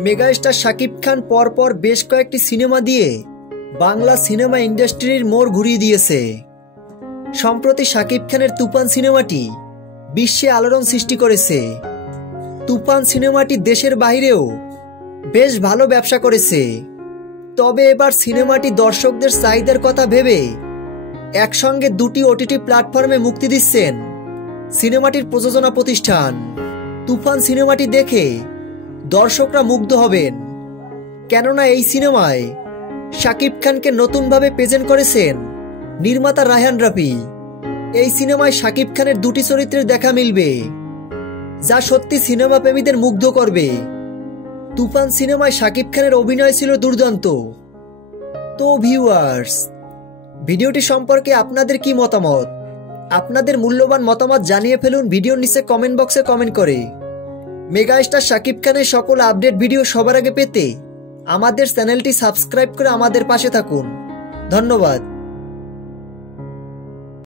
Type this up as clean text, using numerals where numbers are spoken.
Megastar Shakib Khan পরপর বেশ কয়েকটি সিনেমা দিয়ে বাংলা সিনেমা ইন্ডাস্ট্রির মোড় ঘুরিয়ে দিয়েছে। সম্প্রতি শাকিব খানের তুফান সিনেমাটি বিশ্বে আলোড়ন সৃষ্টি করেছে। তুফান সিনেমাটি দেশের বাইরেও বেশ ভালো ব্যবসা করেছে। তবে এবার সিনেমাটি দর্শকদের চাহিদার কথা ভেবে একসঙ্গে দুটি ওটিটি প্ল্যাটফর্মে মুক্তি দিচ্ছেন সিনেমাটির প্রযোজনা প্রতিষ্ঠান। তুফান সিনেমাটি দেখে দর্শকরা মুগ্ধ হবেন, কেননা এই সিনেমায় শাকিব খানকে নতুনভাবে প্রেজেন্ট করেছেন নির্মাতা রায়হান রাফি। এই সিনেমায় শাকিব খানের দুটি চরিত্রের দেখা মিলবে, যা সত্যি সিনেমা প্রেমীদের মুগ্ধ করবে। তুফান সিনেমায় শাকিব খানের অভিনয় ছিল দুর্দান্ত। তো ভিউয়ার্স, ভিডিওটি সম্পর্কে আপনাদের কি মতামত? আপনাদের মূল্যবান মতামত জানিয়ে ফেলুন ভিডিওর নিচে কমেন্ট বক্সে কমেন্ট করে। মেগাস্টার শাকিব খানের সকল আপডেট ভিডিও সবার আগে পেতে আমাদের চ্যানেলটি সাবস্ক্রাইব করে আমাদের পাশে থাকুন। ধন্যবাদ।